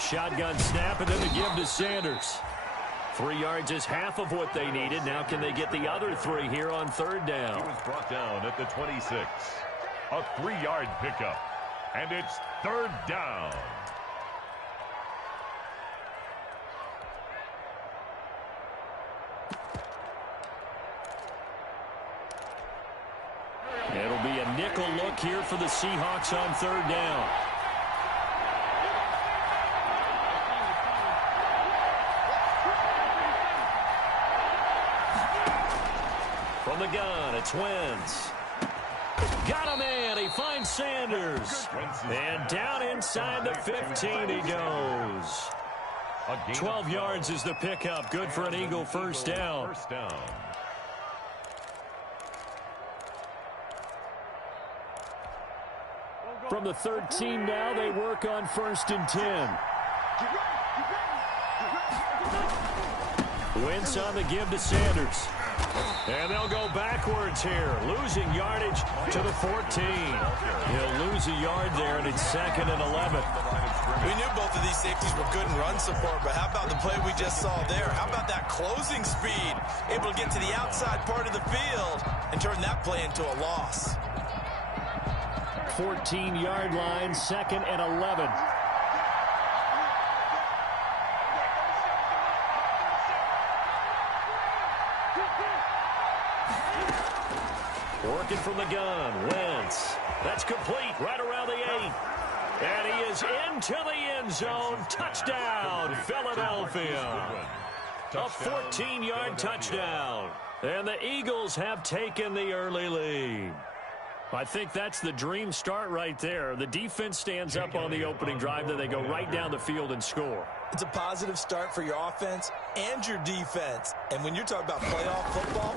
Shotgun snap, and then the give to Sanders. 3 yards is half of what they needed. Now can they get the other 3 here on third down? He was brought down at the 26. A 3-yard pickup. And it's third down. It'll be a nickel look here for the Seahawks on third down. From the gun, it's Wentz. Got him in. He finds Sanders. And down inside the 15 he goes. 12 yards is the pickup. Good for an Eagle first down. From the 13 now, they work on 1st and 10. Wentz on the give to Sanders. And they'll go backwards here, losing yardage to the 14. He'll lose a yard there, and it's 2nd and 11. We knew both of these safeties were good in run support, but how about the play we just saw there? How about that closing speed? Able to get to the outside part of the field and turn that play into a loss. 14-yard line, 2nd and 11. Working from the gun, Wentz. That's complete, right around the 8. And he is into the end zone. Touchdown, Philadelphia. A 14-yard touchdown. And the Eagles have taken the early lead. I think that's the dream start right there. The defense stands up on the opening drive, then they go right down the field and score. It's a positive start for your offense and your defense. And when you're talking about playoff football,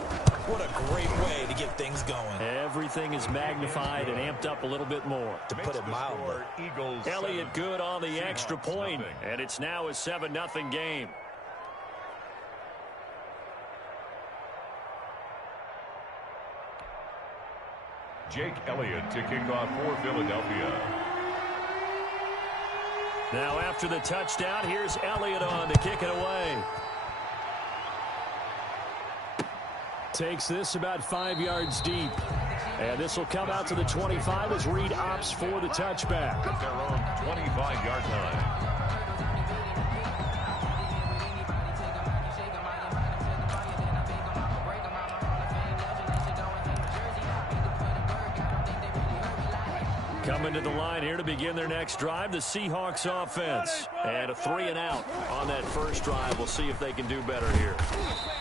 what a great way to get things going. Everything is magnified and amped up a little bit more. To put it mildly. Elliott good on the extra point, and it's now a 7-0 game. Jake Elliott to kick off for Philadelphia. Now after the touchdown, here's Elliott on to kick it away. Takes this about 5 yards deep. And this will come out to the 25 as Reed opts for the touchback. At their own 25-yard line. Coming to the line here to begin their next drive, the Seahawks offense. And a 3-and-out on that first drive. We'll see if they can do better here.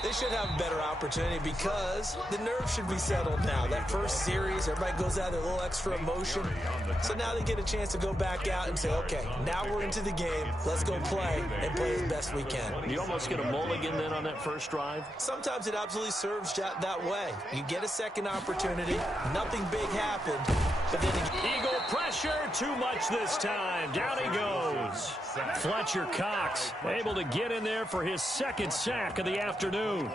They should have a better opportunity because the nerves should be settled now. That first series, everybody goes out there, a little extra emotion. So now they get a chance to go back out and say, okay, now we're into the game. Let's go play and play as best we can. You almost get a mulligan then on that first drive? Sometimes it absolutely serves that way. You get a second opportunity. Nothing big happened. But then Eagle pressure, too much this time. Down he goes. Fletcher Cox able to get in there for his second sack of the afternoon.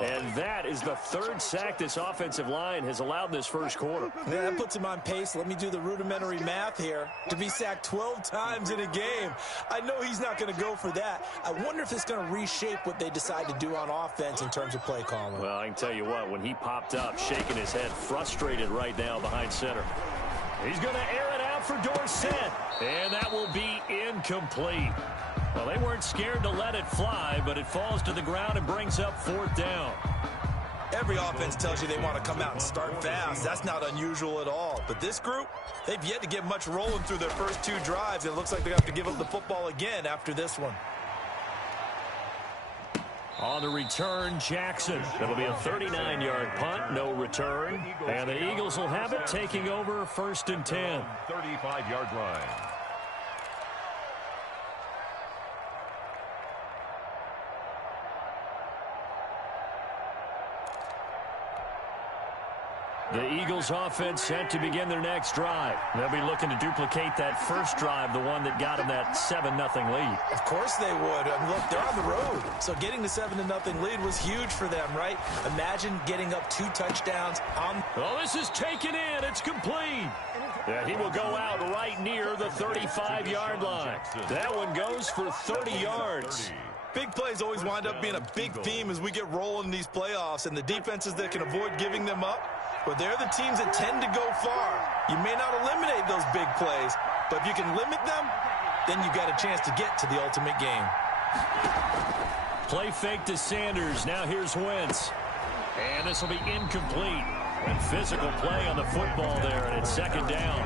And that is the third sack this offensive line has allowed this first quarter. Yeah, that puts him on pace. Let me do the rudimentary math here. To be sacked 12 times in a game. I know he's not going to go for that. I wonder if it's going to reshape what they decide to do on offense in terms of play calling. Well, I can tell you what, when he popped up, shaking his head, frustrated right now behind center. He's going to air it out for Dorsett, and that will be incomplete. Well, they weren't scared to let it fly, but it falls to the ground and brings up 4th down. Every offense tells you they want to come out and start fast. That's not unusual at all. But this group, they've yet to get much rolling through their first 2 drives. It looks like they're going to have to give up the football again after this one. On the return, Jackson. That'll be a 39-yard punt, no return. And the Eagles will have it, taking over 1st and 10. 35-yard line. The Eagles offense set to begin their next drive. They'll be looking to duplicate that first drive, the one that got them that 7-0 lead. Of course they would. I mean, look, they're on the road. So getting the 7-0 lead was huge for them, right? Imagine getting up 2 touchdowns. Oh, this is taken in. It's complete. And he will go out right near the 35-yard line. That one goes for 30 yards. Big plays always wind up being a big theme as we get rolling in these playoffs, and the defenses that can avoid giving them up, but they're the teams that tend to go far. You may not eliminate those big plays, but if you can limit them, then you've got a chance to get to the ultimate game. Play fake to Sanders. Now here's Wentz. And this will be incomplete. And physical play on the football there, and it's second down.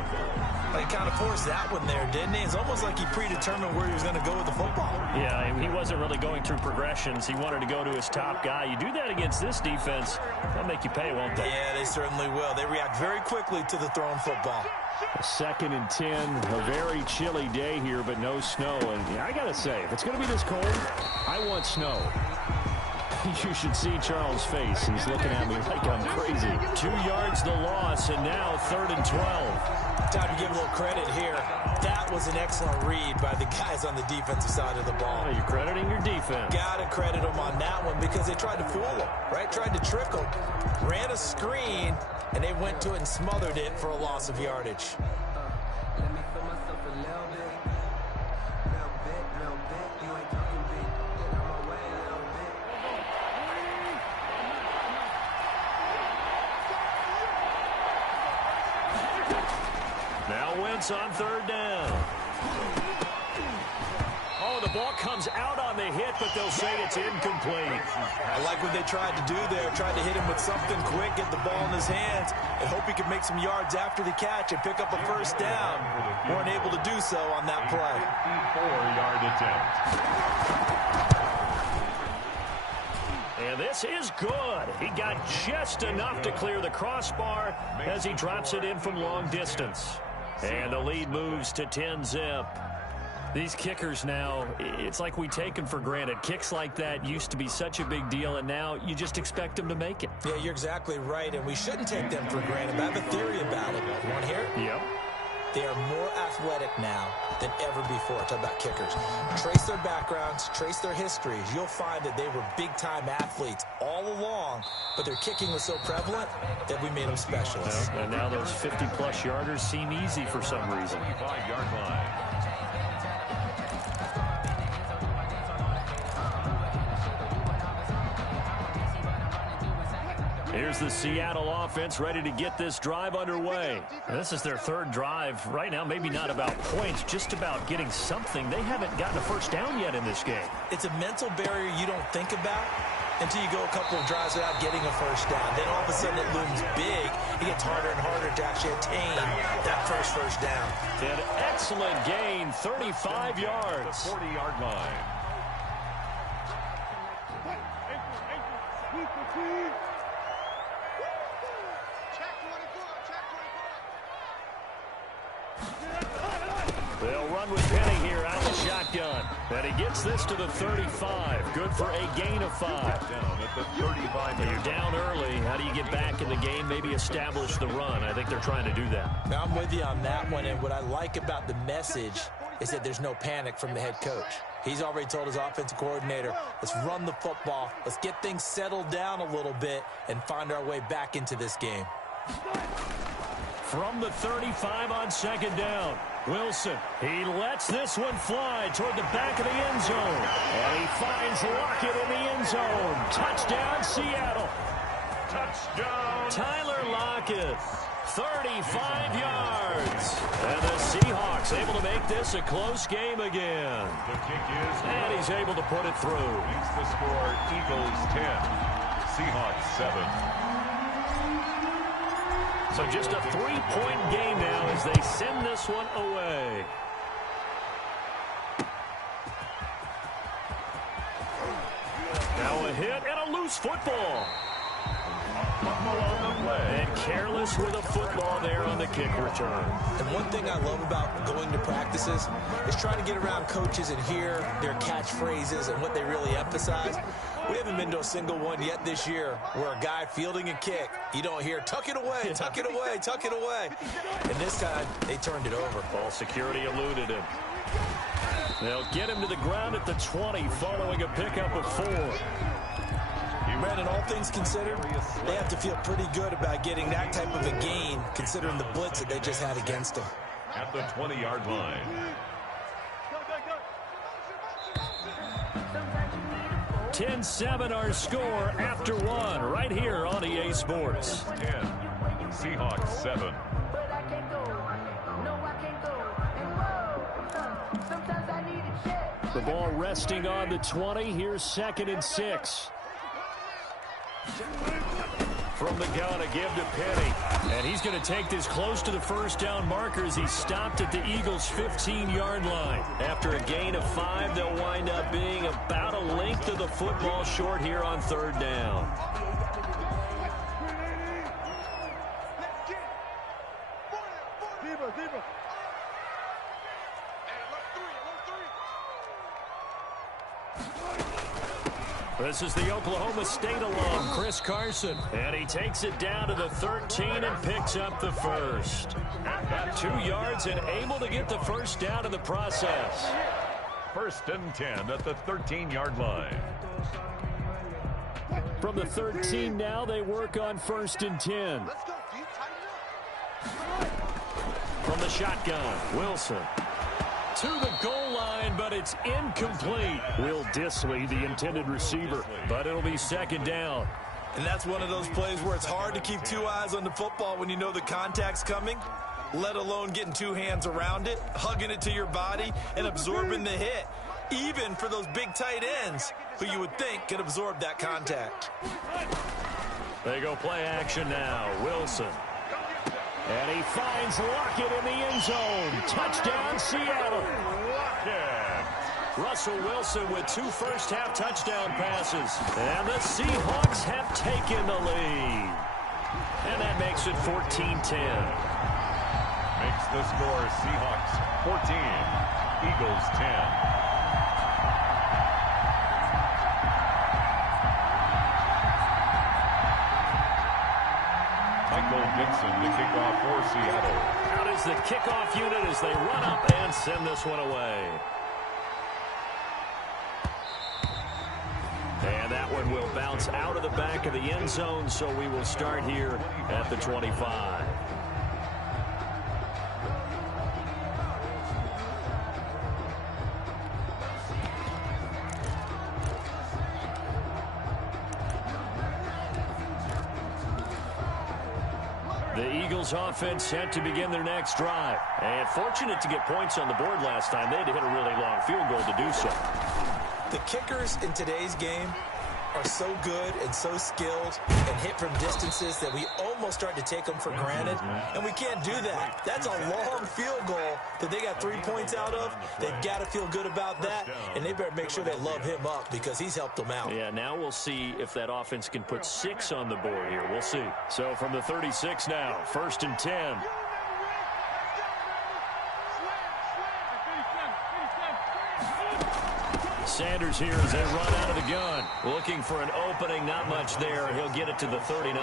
He kind of forced that one there, didn't he? It's almost like he predetermined where he was going to go with the football. Yeah, he wasn't really going through progressions. He wanted to go to his top guy. You do that against this defense, they'll make you pay, won't they? Yeah, they certainly will. They react very quickly to the thrown football. A 2nd and 10, a very chilly day here, but no snow. And yeah, I got to say, if it's going to be this cold, I want snow. You should see Charles' face. He's looking at me like I'm crazy. 2 yards the loss, and now 3rd and 12. Time to give a little credit here. That was an excellent read by the guys on the defensive side of the ball. Oh, you're crediting your defense. Got to credit them on that one because they tried to fool them, right? Tried to trick them. Ran a screen, and they went to it and smothered it for a loss of yardage. Let me feel myself a little bit. You ain't talking big. Get out my way a little bit. Now Wentz on 3rd down. Oh, the ball comes out on the hit, but they'll say it's incomplete. I like what they tried to do there. Tried to hit him with something quick, get the ball in his hands, and hope he could make some yards after the catch and pick up a first down. Weren't able to do so on that play. 54-yard attempt. And this is good. He got just enough to clear the crossbar as he drops it in from long distance. And the lead moves to 10-zip. These kickers now, it's like we take them for granted. Kicks like that used to be such a big deal, and now you just expect them to make it. Yeah, you're exactly right, and we shouldn't take them for granted. But I have a theory about it. You want to hear it? Yep. They are more athletic now than ever before. Talk about kickers. Trace their backgrounds, trace their histories. You'll find that they were big-time athletes all along, but their kicking was so prevalent that we made them specialists. And now those 50-plus yarders seem easy for some reason. 25-yard line. Here's the Seattle offense ready to get this drive underway. And this is their 3rd drive. Right now, maybe not about points, just about getting something. They haven't gotten a first down yet in this game. It's a mental barrier you don't think about until you go a couple of drives without getting a first down. Then all of a sudden it looms big. It gets harder and harder to actually attain that first down. An excellent gain, 35 yards. The 40-yard line. They'll run with Penny here out of the shotgun. And he gets this to the 35. Good for a gain of 5. Down at the 35. You're down early. How do you get back in the game? Maybe establish the run. I think they're trying to do that. Now I'm with you on that one, and what I like about the message is that there's no panic from the head coach. He's already told his offensive coordinator, let's run the football, let's get things settled down a little bit and find our way back into this game. From the 35 on 2nd down, Wilson. He lets this one fly toward the back of the end zone. And he finds Lockett in the end zone. Touchdown, Seattle. Touchdown. Tyler Lockett, 35 yards. And the Seahawks able to make this a close game again. The kick is And he's able to put it through. Makes the score Eagles 10, Seahawks 7. So just a 3-point game now as they send this one away. Now a hit and a loose football. And careless with a football there on the kick return. And one thing I love about going to practices is trying to get around coaches and hear their catchphrases and what they really emphasize. We haven't been to a single one yet this year where a guy fielding a kick, you don't hear, tuck it away, tuck it away, tuck it away. And this time, they turned it over. Ball security eluded him. They'll get him to the ground at the 20 following a pickup of 4. Brandon, all things considered, they have to feel pretty good about getting that type of a gain considering the blitz that they just had against them. At the 20-yard line. 10-7 our score after 1 right here on EA Sports. 10. Seahawks 7. The ball resting on the 20. Here's 2nd and 6. From the gun, a give to Penny. And he's going to take this close to the first down marker as he's stopped at the Eagles' 15-yard line. After a gain of 5, they'll wind up being about a length of the football short here on 3rd down. This is the Oklahoma State alum, Chris Carson. And he takes it down to the 13 and picks up the first. Got 2 yards and able to get the first down in the process. 1st and 10 at the 13-yard line. From the 13 now, they work on 1st and 10. From the shotgun, Wilson. To the goal line, but it's incomplete. Will Disley, the intended receiver, but it'll be 2nd down. And that's one of those plays where it's hard to keep 2 eyes on the football when you know the contact's coming, let alone getting 2 hands around it, hugging it to your body, and absorbing the hit, even for those big tight ends who you would think could absorb that contact. They go play action now. Wilson. And he finds Lockett in the end zone. Touchdown, Seattle. Russell Wilson with 2 first-half touchdown passes. And the Seahawks have taken the lead. And that makes it 14-10. Makes the score Seahawks 14, Eagles 10. Michael Dixon to kick off for Seattle. Out is the kickoff unit as they run up and send this one away. And that one will bounce out of the back of the end zone, so we will start here at the 25. The Eagles offense set to begin their next drive. And fortunate to get points on the board last time. They had to hit a really long field goal to do so. The kickers in today's game are so good and so skilled and hit from distances that we almost start to take them for granted, and we can't do that. That's a long field goal that they got 3 points out of. They've got to feel good about that, and they better make sure they love him up because he's helped them out. Yeah, now we'll see if that offense can put 6 on the board here. We'll see. So from the 36 now, 1st and 10. Sanders here as they run out of the gun. Looking for an opening, not much there. He'll get it to the 39.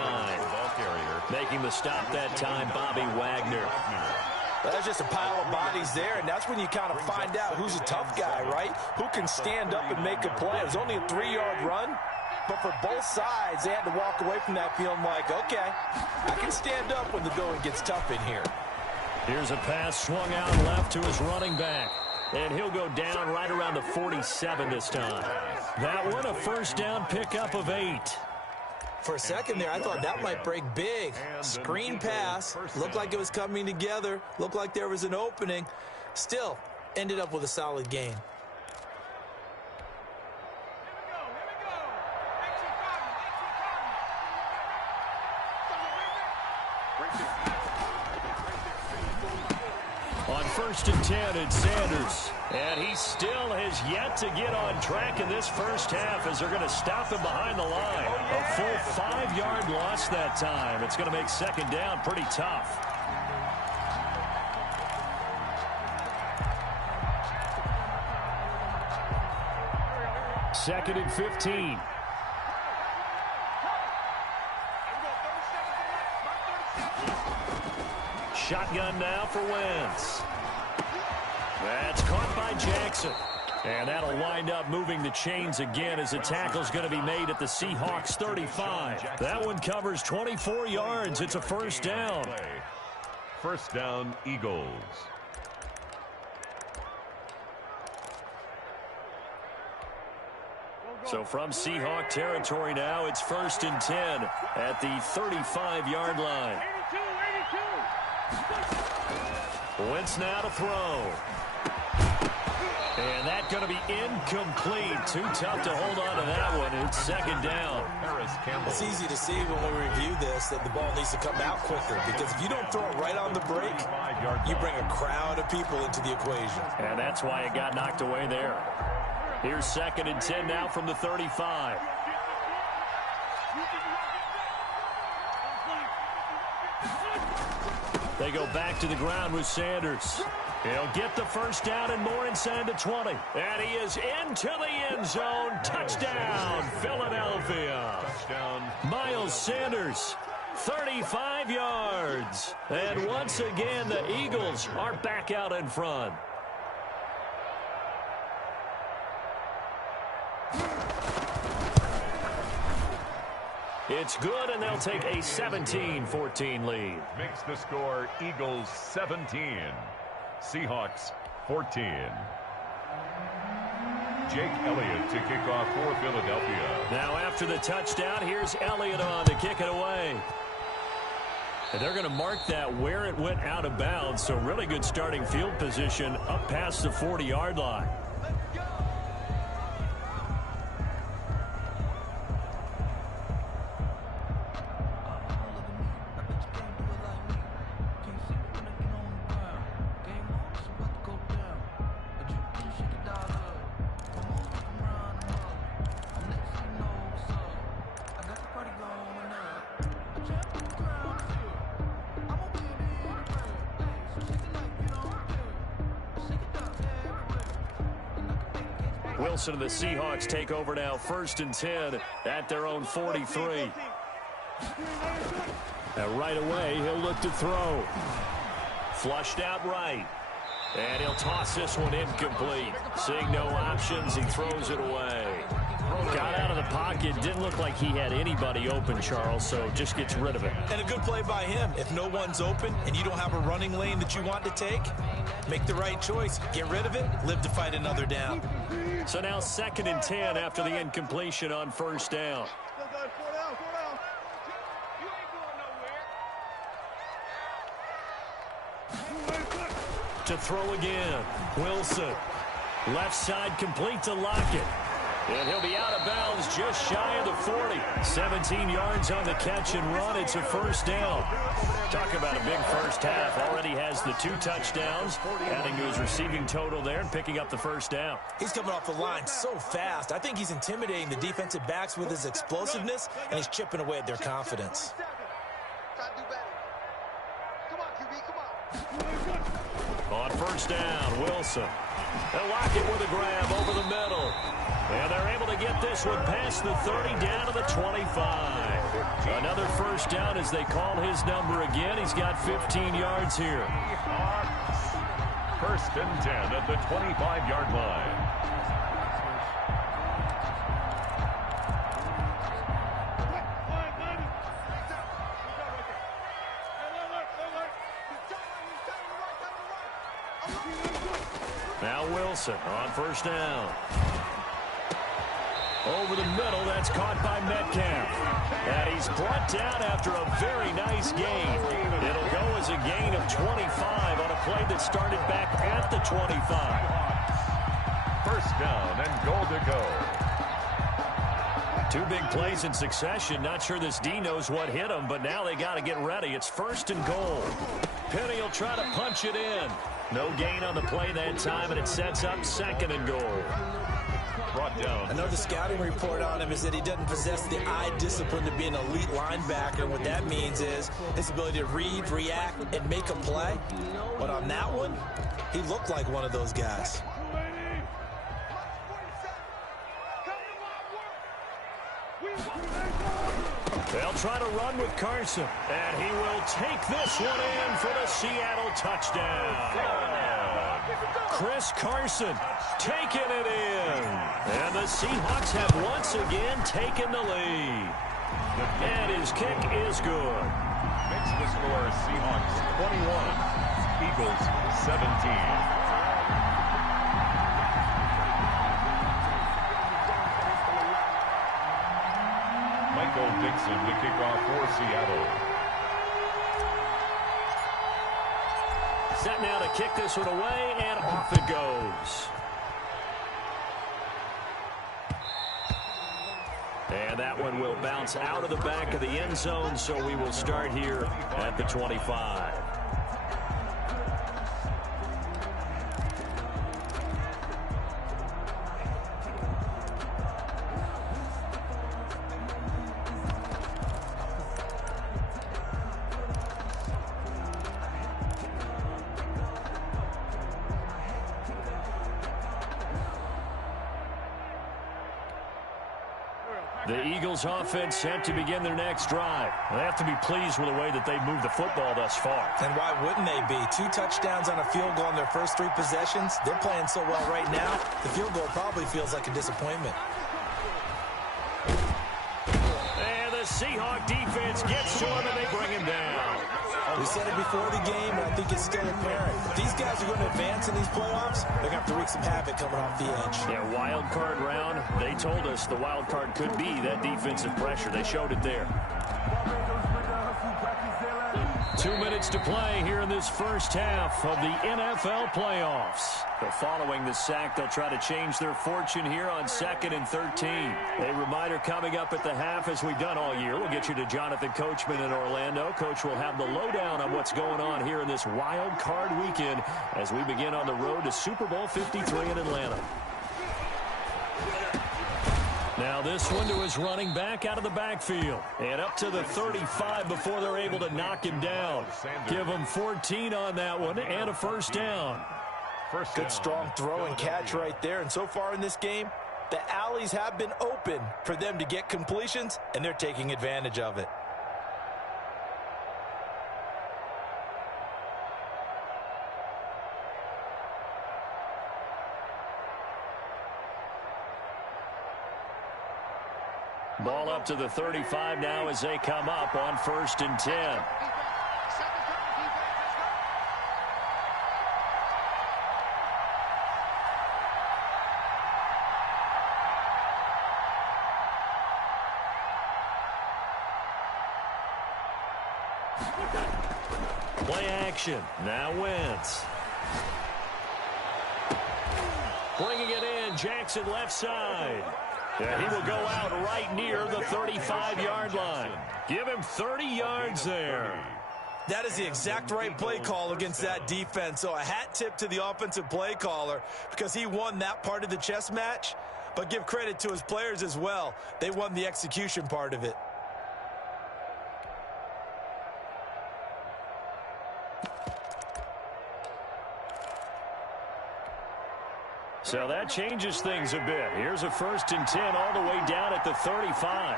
Making the stop that time, Bobby Wagner. That's just a pile of bodies there, and that's when you kind of find out who's a tough guy, right? Who can stand up and make a play. It was only a 3-yard run, but for both sides, they had to walk away from that feeling like, okay, I can stand up when the going gets tough in here. Here's a pass swung out left to his running back. And he'll go down right around the 47 this time. That one, a first down pickup of 8. For a second there, I thought that might break big. Screen pass. Looked like it was coming together. Looked like there was an opening. Still, ended up with a solid gain. On 1st and 10, it's Sanders. And he still has yet to get on track in this first half as they're going to stop him behind the line. A full 5-yard loss that time. It's going to make 2nd down pretty tough. Second and 15. shotgun now for Wentz. That's caught by Jackson. And that'll wind up moving the chains again as the tackle's going to be made at the Seahawks 35. That one covers 24 yards. It's a first down. First down, Eagles. So from Seahawk territory now, it's 1st and 10 at the 35-yard line. Wentz now to throw. And that's going to be incomplete. Too tough to hold on to that one. It's second down. It's easy to see when we review this that the ball needs to come out quicker, because if you don't throw it right on the break, you bring a crowd of people into the equation. And that's why it got knocked away there. Here's 2nd and 10 now from the 35. They go back to the ground with Sanders. He'll get the first down and more inside the 20. And he is into the end zone. Touchdown, Philadelphia. Touchdown. Miles Sanders, 35 yards. And once again, the Eagles are back out in front. It's good, and they'll take a 17-14 lead. Makes the score Eagles 17. Seahawks 14. Jake Elliott to kick off for Philadelphia. Now after the touchdown, here's Elliott on to kick it away. And they're going to mark that where it went out of bounds, so really good starting field position up past the 40-yard line. Wilson and the Seahawks take over now, 1st and 10 at their own 43. And right away, he'll look to throw. Flushed out right. And he'll toss this one incomplete. Seeing no options, he throws it away. Got out of the pocket. Didn't look like he had anybody open, Charles, so just gets rid of it. And a good play by him. If no one's open and you don't have a running lane that you want to take, make the right choice. Get rid of it. Live to fight another down. So now 2nd and 10 after the incompletion on first down. To throw again. Wilson. Left side complete to Lockett. And he'll be out of bounds just shy of the 40. 17 yards on the catch and run. It's a first down. Talk about a big first half. Already has the 2 touchdowns, adding to his receiving total there and picking up the first down. He's coming off the line so fast. I think he's intimidating the defensive backs with his explosiveness, and he's chipping away at their confidence. On first down, Wilson. And Lockett with a grab over the middle. And they're able to get this one past the 30 down to the 25. Another first down as they call his number again. He's got 15 yards here. 1st and 10 at the 25-yard line. Now Wilson on first down. Over the middle, that's caught by Metcalf. And he's brought down after a very nice gain. It'll go as a gain of 25 on a play that started back at the 25. First down and goal to go. 2 big plays in succession. Not sure this D knows what hit him, but now they got to get ready. It's 1st and goal. Penny will try to punch it in. No gain on the play that time, and it sets up 2nd and goal. Brought down. Another scouting report on him is that he doesn't possess the eye discipline to be an elite linebacker. And what that means is his ability to read, react, and make a play. But on that one, he looked like one of those guys. They'll try to run with Carson, and he will take this one in for the Seattle touchdown. Chris Carson taking it in. And the Seahawks have once again taken the lead. And his kick is good. Makes the score Seahawks 21, Eagles 17. Michael Dixon to kick off for Seattle. Set now to kick this one away, and off it goes. And that one will bounce out of the back of the end zone, so we will start here at the 25. The Eagles offense set to begin their next drive. They have to be pleased with the way that they've moved the football thus far. And why wouldn't they be? 2 touchdowns on a field goal in their first 3 possessions. They're playing so well right now, the field goal probably feels like a disappointment. And the Seahawk defense gets to him, and they bring him down. We said it before the game, and I think it's still apparent. If these guys are going to advance in these playoffs, they're going to have to wreak some havoc coming off the edge. Yeah, wild card round. They told us the wild card could be that defensive pressure. They showed it there. 2 minutes to play here in this first half of the NFL playoffs. But following the sack, they'll try to change their fortune here on 2nd and 13. A reminder coming up at the half, as we've done all year. We'll get you to Jonathan Coachman in Orlando. Coach will have the lowdown on what's going on here in this wild card weekend as we begin on the road to Super Bowl 53 in Atlanta. Now this one to his running back out of the backfield. And up to the 35 before they're able to knock him down. Give him 14 on that one and a first down. Good strong throw and catch right there. And so far in this game, the alleys have been open for them to get completions, and they're taking advantage of it. Ball up to the 35 now as they come up on 1st and 10. Play action. Now Wentz. Bringing it in. Jackson left side. Yeah, he will go out right near the 35-yard line. Give him 30 yards there. That is the exact right play call against that defense. So a hat tip to the offensive play caller because he won that part of the chess match. But give credit to his players as well. They won the execution part of it. So that changes things a bit. Here's a 1st and 10 all the way down at the 35.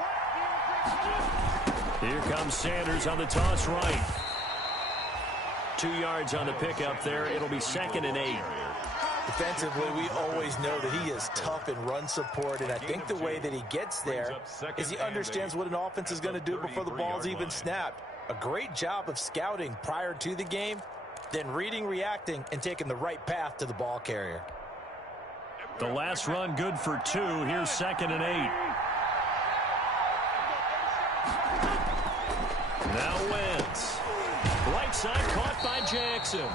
Here comes Sanders on the toss right. 2 yards on the pickup there. It'll be 2nd and 8. Defensively, we always know that he is tough in run support, and I think the way that he gets there is he understands what an offense is going to do before the ball's even snapped. A great job of scouting prior to the game, then reading, reacting, and taking the right path to the ball carrier. The last run good for 2. Here's 2nd and 8. Now Wentz. Right side caught by Jackson.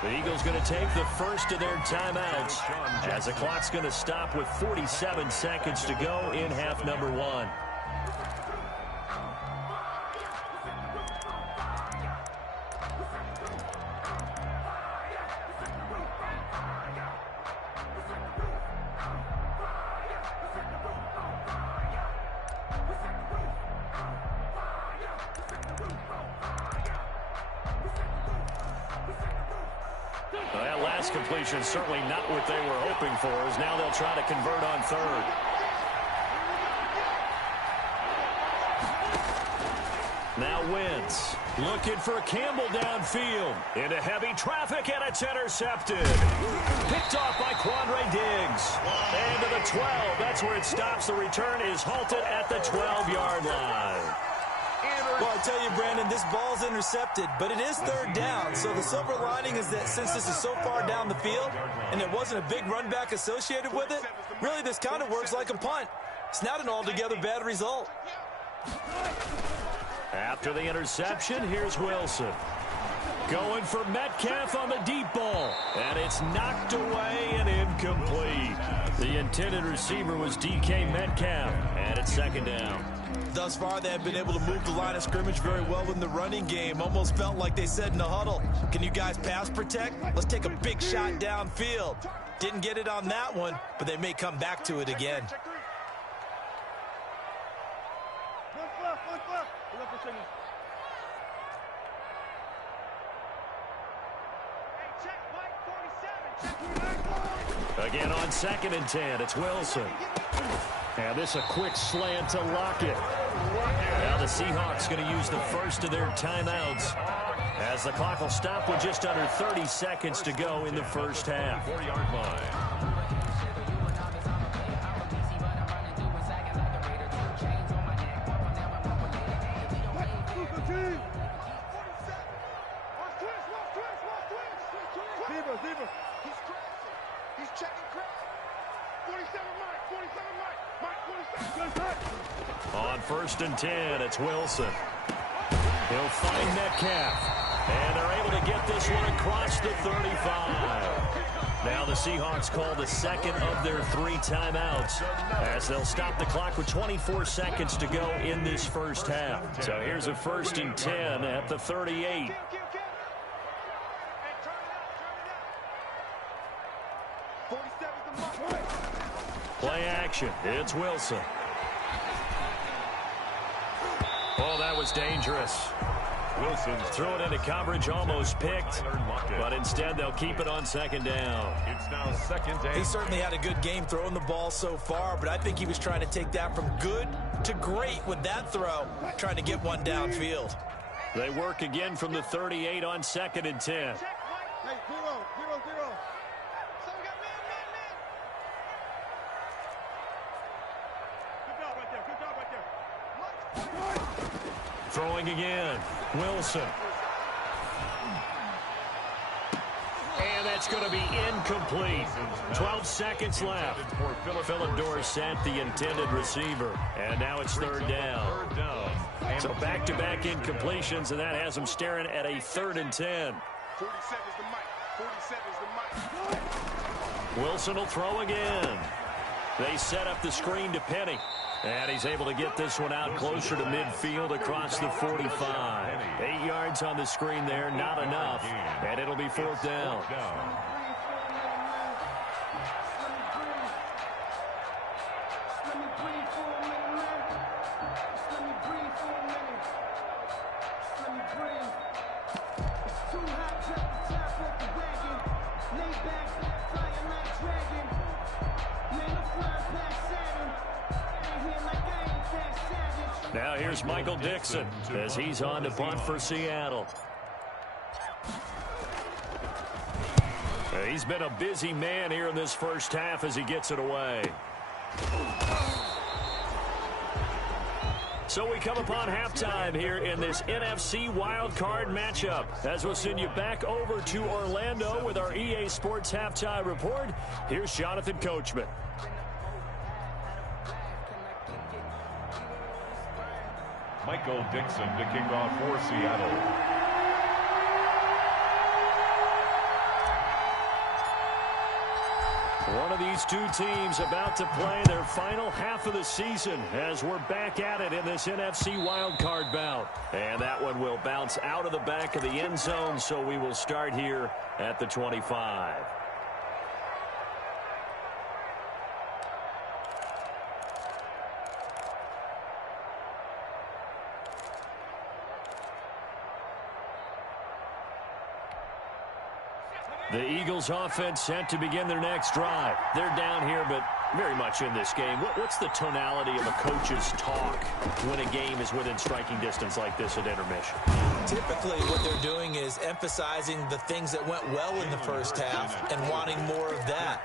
The Eagles going to take the first of their timeouts as the clock's going to stop with 47 seconds to go in half number 1. That last completion certainly not what they were hoping for, as now they'll try to convert on 3rd. Now Wentz looking for Campbell downfield. Into heavy traffic, and it's intercepted. Picked off by Quandre Diggs. And to the 12. That's where it stops. The return is halted at the 12-yard line. Well, I tell you, Brandon, this ball's intercepted, but it is third down. So the silver lining is that since this is so far down the field and there wasn't a big run back associated with it, really this kind of works like a punt. It's not an altogether bad result. After the interception, here's Wilson. Going for Metcalf on the deep ball. And it's knocked away and incomplete. The intended receiver was DK Metcalf. And it's second down. Thus far, they have been able to move the line of scrimmage very well in the running game. Almost felt like they said in the huddle, can you guys pass protect? Let's take a big shot downfield. Didn't get it on that one, but they may come back to it again. Again on 2nd and 10, it's Wilson. And this a quick slant to Lockett. Now the Seahawks going to use the first of their timeouts as the clock will stop with just under 30 seconds to go in the first half. 4-yard line. On 1st and 10, it's Wilson. He'll find Metcalf. And they're able to get this one across the 35. Now the Seahawks call the second of their 3 timeouts as they'll stop the clock with 24 seconds to go in this first half. So here's a 1st and 10 at the 38. Play action. It's Wilson. Oh, that was dangerous. Wilson threw it into coverage, almost picked, but instead they'll keep it on 2nd down. It's now 2nd and... He certainly had a good game throwing the ball so far, but I think he was trying to take that from good to great with that throw, trying to get one downfield. They work again from the 38 on 2nd and 10. Hey, 0, 0, 0. So we got man. Good job right there. Throwing again. Wilson. And that's going to be incomplete. 12 seconds left. Philip Dorsett, the intended receiver. And now it's 3rd down. So back-to-back incompletions, and that has them staring at a 3rd and 10. 47 is the mic. 47 is the mic. Wilson will throw again. They set up the screen to Penny. And he's able to get this one out closer to midfield across the 45. 8 yards on the screen there, not enough. And it'll be 4th down. Now here's Michael Dixon as he's on to punt for Seattle. He's been a busy man here in this first half as he gets it away. So we come upon halftime here in this NFC wildcard matchup. As we'll send you back over to Orlando with our EA Sports Halftime Report, here's Jonathan Coachman. Michael Dixon to kick off for Seattle. One of these two teams about to play their final half of the season as we're back at it in this NFC wildcard bout. And that one will bounce out of the back of the end zone, so we will start here at the 25. The Eagles offense set to begin their next drive. They're down here, but very much in this game. What's the tonality of a coach's talk when a game is within striking distance like this at intermission? Typically, what they're doing is emphasizing the things that went well in the first half and wanting more of that.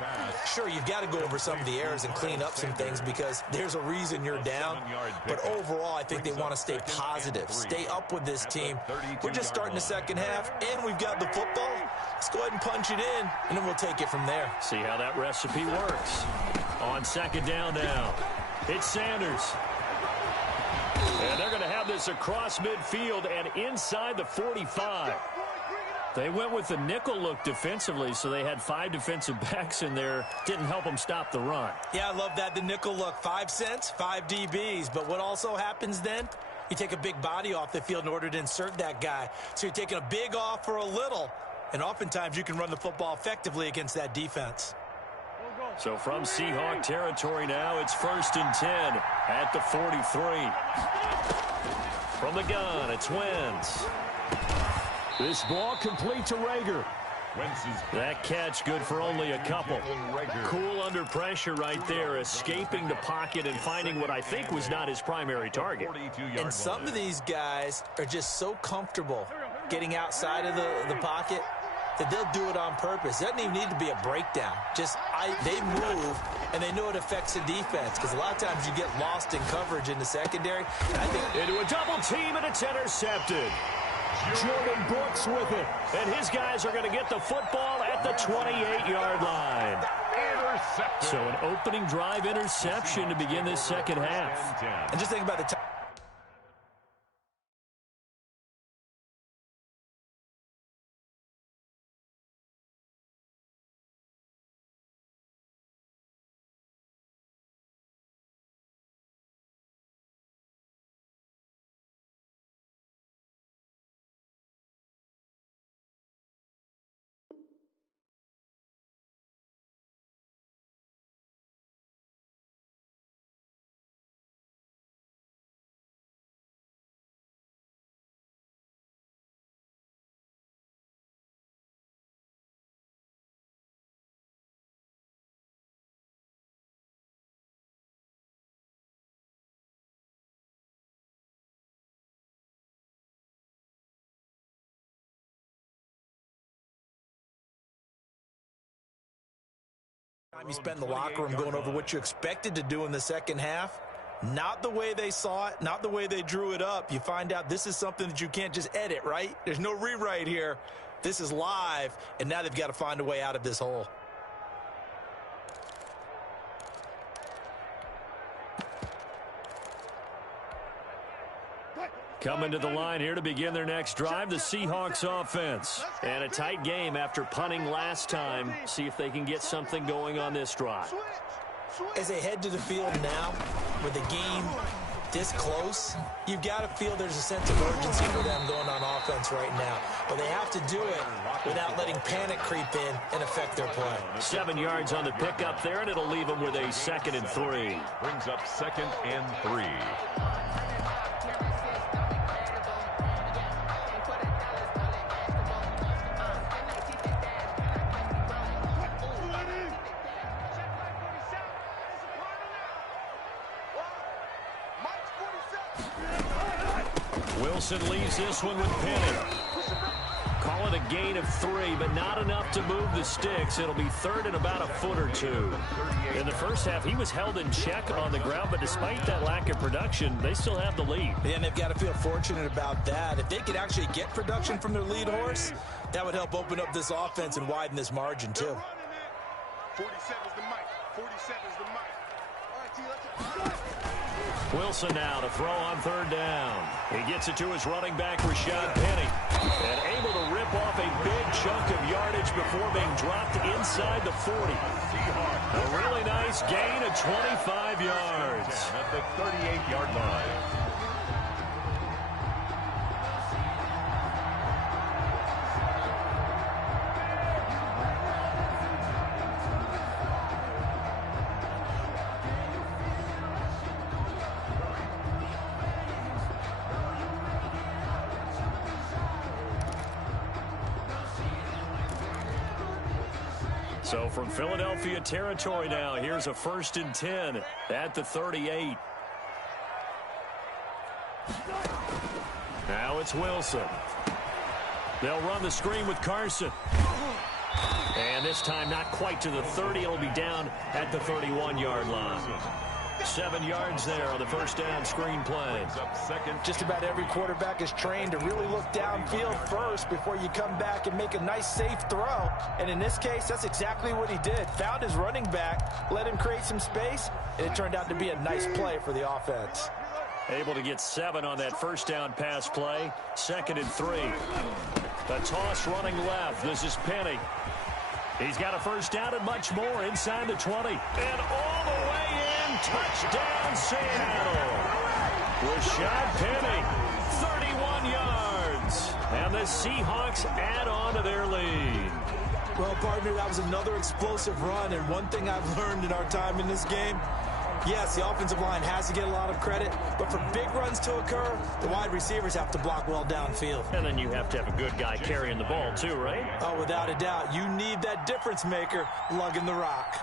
Sure, you've got to go over some of the errors and clean up some things because there's a reason you're down. But overall, I think they want to stay positive, stay up with this team. We're just starting the second half, and we've got the football. Let's go ahead and punch it in, and then we'll take it from there. See how that recipe works. On second down now, it's Sanders. And they're going to have this across midfield and inside the 45. They went with the nickel look defensively, so they had 5 defensive backs in there. Didn't help them stop the run. Yeah, I love that, the nickel look. 5 cents, 5 DBs. But what also happens then? You take a big body off the field in order to insert that guy. So you're taking a big off for a little. And oftentimes you can run the football effectively against that defense. So from Seahawk territory now, it's 1st and 10 at the 43. From the gun, it's Wentz. This ball complete to Rager. That catch good for only a couple. Cool under pressure right there, escaping the pocket and finding what I think was not his primary target. And some of these guys are just so comfortable getting outside of the pocket that they'll do it on purpose. It doesn't even need to be a breakdown. Just they move, and they know it affects the defense because a lot of times you get lost in coverage in the secondary. And I think into a double team, and it's intercepted. Jordan Brooks with it, and his guys are going to get the football at the 28-yard line. So an opening drive interception to begin this second half. And just think about the time. You spend in the locker room going over what you expected to do in the second half. Not the way they saw it, not the way they drew it up. You find out this is something that you can't just edit, right? There's no rewrite here. This is live, and now they've got to find a way out of this hole. Coming to the line here to begin their next drive, the Seahawks offense. And a tight game after punting last time. See if they can get something going on this drive. As they head to the field now, with the game this close, you've got to feel there's a sense of urgency for them going on offense right now. But they have to do it without letting panic creep in and affect their play. 7 yards on the pickup there, and it'll leave them with a 2nd and 3. Brings up 2nd and 3. Wilson leaves this one with Penny. Call it a gain of 3, but not enough to move the sticks. It'll be 3rd and about a foot or 2. In the first half, he was held in check on the ground, but despite that lack of production, they still have the lead. And they've got to feel fortunate about that. If they could actually get production from their lead horse, that would help open up this offense and widen this margin, too. 47's the mic. 47's the mic. All right, T, let's Wilson now to throw on 3rd down. He gets it to his running back, Rashad Penny. And able to rip off a big chunk of yardage before being dropped inside the 40. A really nice gain of 25 yards. At the 38-yard line. So from Philadelphia territory now, here's a 1st and 10 at the 38. Now it's Wilson. They'll run the screen with Carson. And this time not quite to the 30. It'll be down at the 31-yard line. 7 yards there on the first down screen play. Just about every quarterback is trained to really look downfield first before you come back and make a nice, safe throw. And in this case, that's exactly what he did. Found his running back, let him create some space, and it turned out to be a nice play for the offense. Able to get 7 on that first down pass play. 2nd and 3. The toss running left. This is Penny. He's got a first down and much more inside the 20. And all the way in. Touchdown, Seattle. Rashad Penny, 31 yards. And the Seahawks add on to their lead. Well, partner, that was another explosive run. And one thing I've learned in our time in this game, yes, the offensive line has to get a lot of credit, but for big runs to occur, the wide receivers have to block well downfield. And then you have to have a good guy carrying the ball too, right? Oh, without a doubt. You need that difference maker lugging the rock.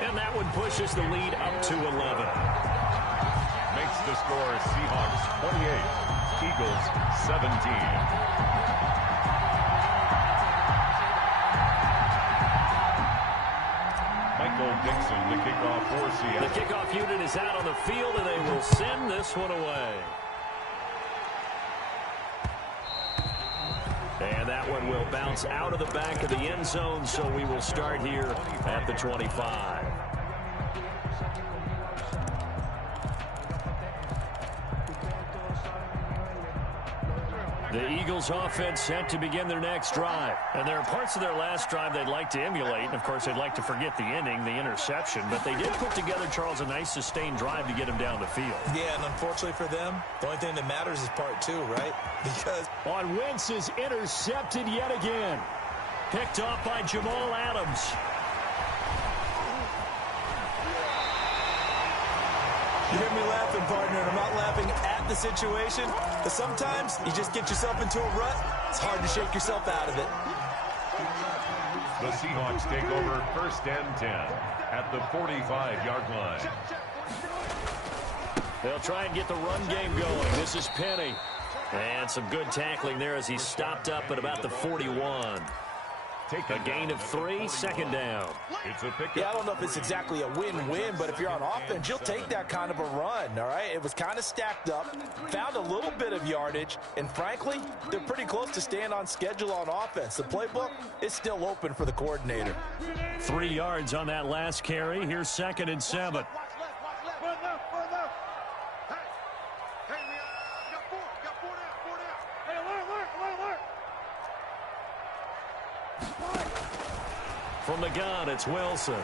And that one pushes the lead up to 11. Makes the score Seahawks 28. Eagles 17. Michael Dixon to kick off for Seattle. The kickoff unit is out on the field, and they will send this one away. And that one will bounce out of the back of the end zone, so we will start here at the 25. The Eagles offense set to begin their next drive. And there are parts of their last drive they'd like to emulate. And, of course, they'd like to forget the ending, the interception. But they did put together, Charles, a nice sustained drive to get him down the field. Yeah, and unfortunately for them, the only thing that matters is part 2, right? Because on Wentz is intercepted yet again. Picked off by Jamal Adams. you hear me laughing, partner, and I'm not laughing at the situation, but sometimes you just get yourself into a rut. It's hard to shake yourself out of it. The Seahawks take over 1st and 10 at the 45-yard line. They'll try and get the run game going. This is Penny. And some good tackling there as he stopped up at about the 41. A gain of 3, 2nd down. It's a pickup. Yeah, I don't know if it's exactly a win-win, but if you're on offense, you'll take that kind of a run, all right? It was kind of stacked up, found a little bit of yardage, and frankly, they're pretty close to staying on schedule on offense. The playbook is still open for the coordinator. 3 yards on that last carry. Here's 2nd and 7. From the gun, it's Wilson.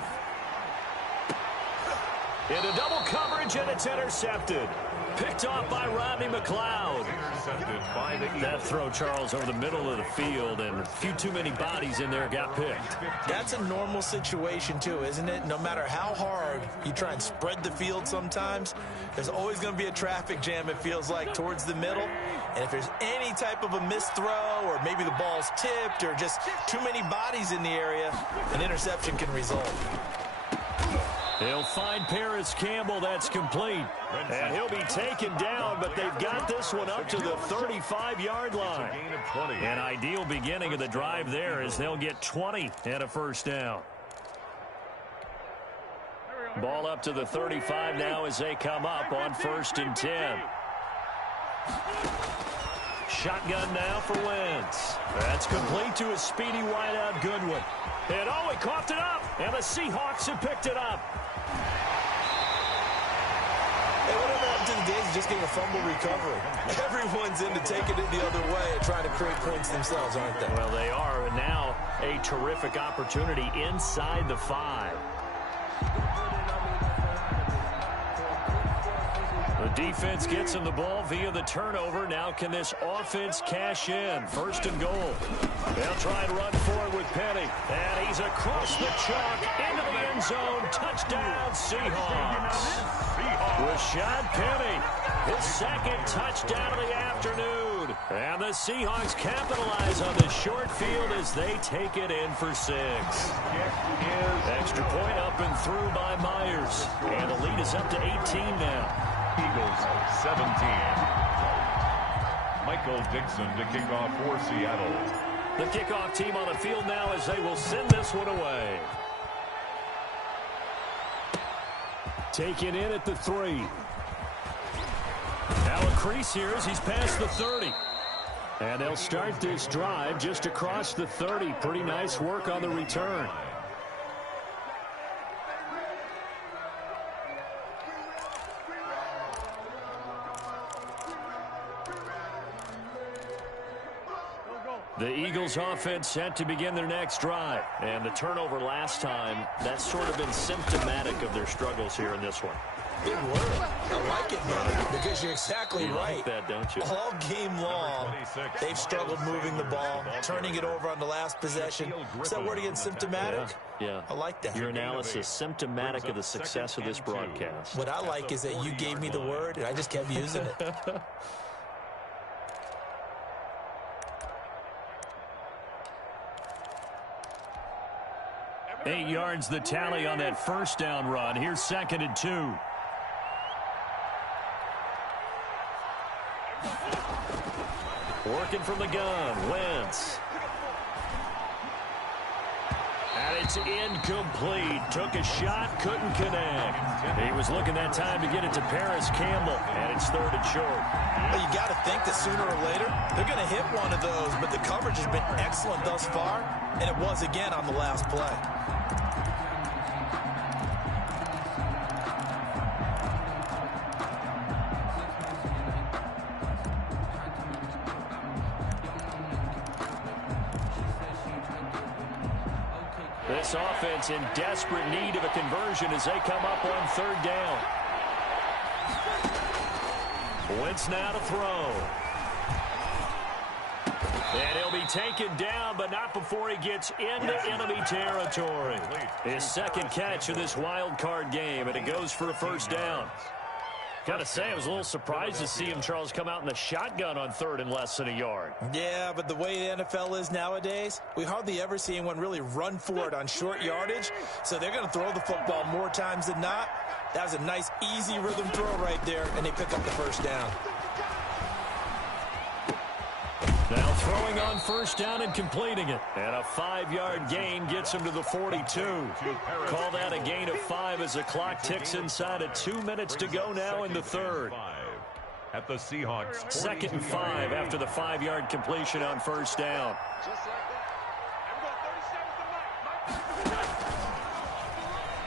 Into double coverage, and it's intercepted. Picked off by Rodney McLeod. Intercepted by the Eagles. That throw, Charles, over the middle of the field, and a few too many bodies in there got picked. That's a normal situation, too, isn't it? No matter how hard you try and spread the field sometimes, there's always going to be a traffic jam, it feels like, towards the middle. And if there's any type of a missed throw, or maybe the ball's tipped, or just too many bodies in the area, an interception can result. He'll find Paris Campbell. That's complete. And he'll be taken down, but they've got this one up to the 35-yard line. Gain of 20. An ideal beginning of the drive there as they'll get 20 and a first down. Ball up to the 35 now as they come up on 1st and 10. Shotgun now for Wentz. That's complete to a speedy wideout Goodwin. And oh, he coughed it up, and the Seahawks have picked it up. Hey, whatever happened to the days of just getting a fumble recovery? Everyone's into taking it the other way and trying to create points themselves, aren't they? Well, they are, and now a terrific opportunity inside the 5. The defense gets him the ball via the turnover. Now can this offense cash in? 1st and goal. They'll try and run forward with Penny. And he's across the chalk into the end zone. Touchdown, Seahawks. Rashad Penny, his second touchdown of the afternoon. And the Seahawks capitalize on this short field as they take it in for 6. Extra point up and through by Myers. And the lead is up to 18 now. Eagles 17. Michael Dixon to kick off for Seattle. The kickoff team on the field now as they will send this one away. Taken in at the 3. Now a crease here as he's past the 30. And they'll start this drive just across the 30. Pretty nice work on the return. The Eagles offense set to begin their next drive. And the turnover last time, that's sort of been symptomatic of their struggles here in this one. Big word. I like it, man, because you're exactly right. Like that, don't you? All game long, they've struggled moving the ball, turning it over on the last possession. Is that word again, symptomatic? Yeah. I like that. Your analysis, symptomatic of the success of this broadcast. What I like is that you gave me the word, and I just kept using it. 8 yards the tally on that first down run. Here's 2nd and 2. Working from the gun, Wentz. And it's incomplete. Took a shot, couldn't connect. He was looking that time to get it to Paris Campbell, and it's 3rd and short. Well, you got to think that sooner or later they're going to hit one of those, but the coverage has been excellent thus far, and it was again on the last play. This offense in desperate need of a conversion as they come up on 3rd down. Wentz now to throw. And he'll be taken down, but not before he gets into enemy territory. His 2nd catch of this wild card game, and it goes for a 1st down. Got to say, I was a little surprised to see him, Charles, come out in the shotgun on 3rd and less than a yard. Yeah, but the way the NFL is nowadays, we hardly ever see anyone really run for it on short yardage. So they're going to throw the football more times than not. That was a nice, easy rhythm throw right there, and they pick up the 1st down. Now throwing on 1st down and completing it. And a 5-yard gain gets him to the 42. Call that a gain of 5 as the clock ticks inside of 2 minutes to go now in the 3rd. At the Seahawks. 2nd and 5 after the 5-yard completion on 1st down.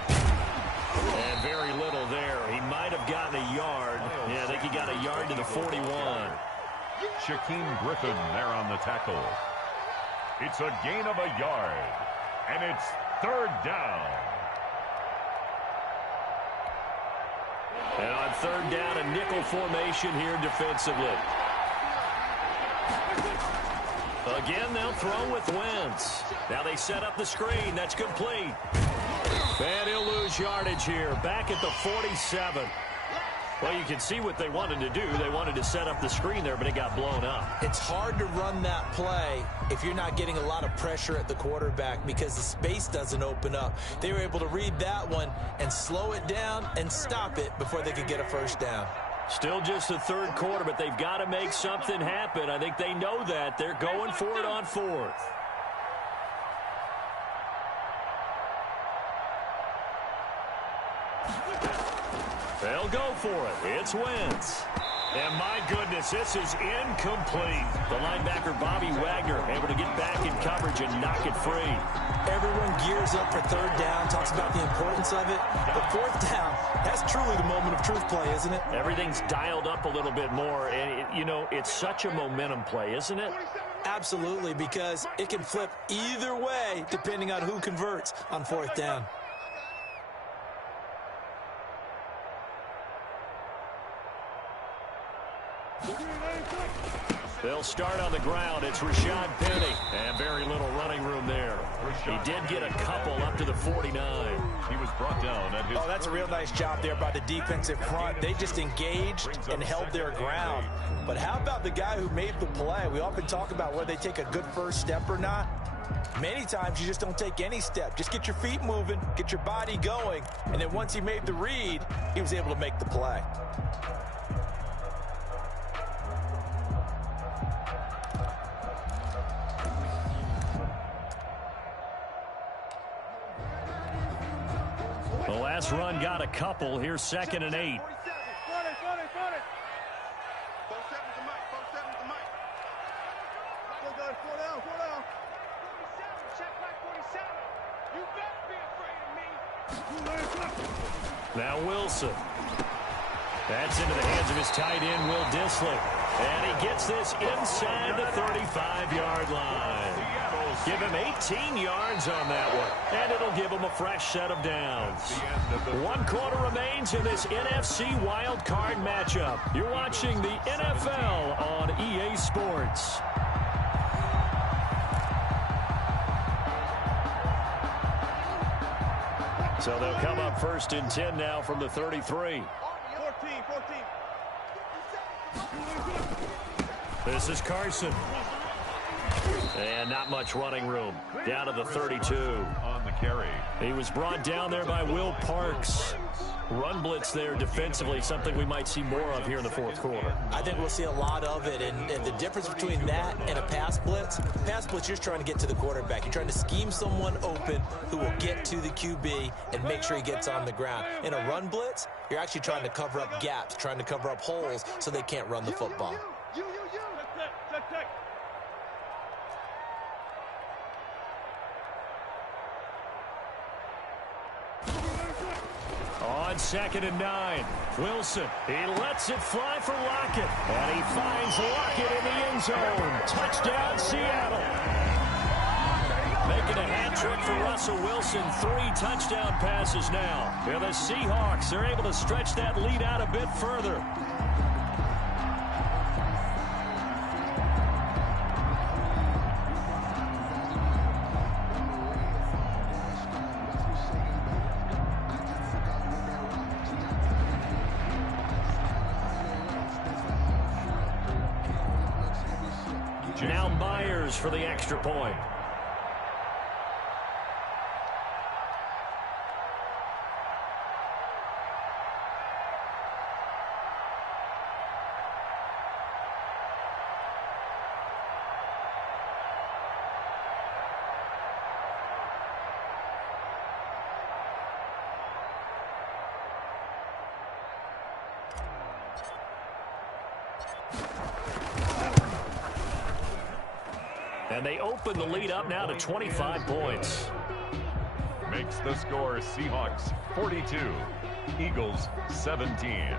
And very little there. He might have gotten a yard. Yeah, I think he got a yard to the 41. Shaquem Griffin there on the tackle. It's a gain of a yard, and it's 3rd down. And on 3rd down, a nickel formation here defensively. Again, they'll throw with Wentz. Now they set up the screen. That's complete. And he'll lose yardage here. Back at the 47. Well, you can see what they wanted to do. They wanted to set up the screen there, but it got blown up. It's hard to run that play if you're not getting a lot of pressure at the quarterback because the space doesn't open up. They were able to read that one and slow it down and stop it before they could get a 1st down. Still just the 3rd quarter, but they've got to make something happen. I think they know that. They're going for it on 4th. They'll go for it. It's Wentz. And my goodness, this is incomplete. The linebacker, Bobby Wagner, able to get back in coverage and knock it free. Everyone gears up for 3rd down, talks about the importance of it. But 4th down, that's truly the moment of truth play, isn't it? Everything's dialed up a little bit more. And, you know, it's such a momentum play, isn't it? Absolutely, because it can flip either way depending on who converts on 4th down. They'll start on the ground. It's Rashad Penny. And very little running room there. He did get a couple up to the 49. He was brought down at his... Oh, that's a real nice job there by the defensive front. They just engaged and held their ground. But how about the guy who made the play? We often talk about whether they take a good first step or not. Many times you just don't take any step. Just get your feet moving, get your body going, and then once he made the read, he was able to make the play. The last run got a couple. Here's 2nd and 8. Now Wilson. That's into the hands of his tight end, Will Dissly. And he gets this inside the 35-yard line. Give him 18 yards on that one. And it'll give him a fresh set of downs. 1 quarter remains in this NFC wild card matchup. You're watching the NFL on EA Sports. So they'll come up 1st and 10 now from the 33. 14. This is Carson. And not much running room. Down to the 32. On the carry. He was brought down there by Will Parks. Run blitz there defensively, something we might see more of here in the 4th quarter. I think we'll see a lot of it, and the difference between that and a pass blitz, you're just trying to get to the quarterback. You're trying to scheme someone open who will get to the QB and make sure he gets on the ground. In a run blitz, you're actually trying to cover up gaps, trying to cover up holes so they can't run the football. On 2nd and 9, Wilson. He lets it fly for Lockett. And he finds Lockett in the end zone. Touchdown, Seattle. Making a hat trick for Russell Wilson. 3 touchdown passes now. And the Seahawks are able to stretch that lead out a bit further. Now Myers for the extra point. And they open the lead up now to 25 points. Makes the score Seahawks 42, Eagles 17.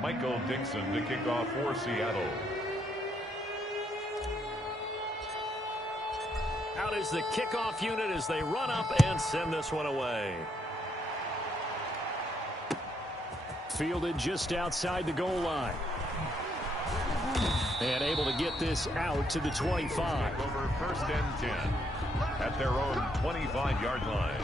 Michael Dixon to kick off for Seattle. Out is the kickoff unit as they run up and send this one away. Fielded just outside the goal line. And able to get this out to the 25. Over 1st and 10 at their own 25-yard line.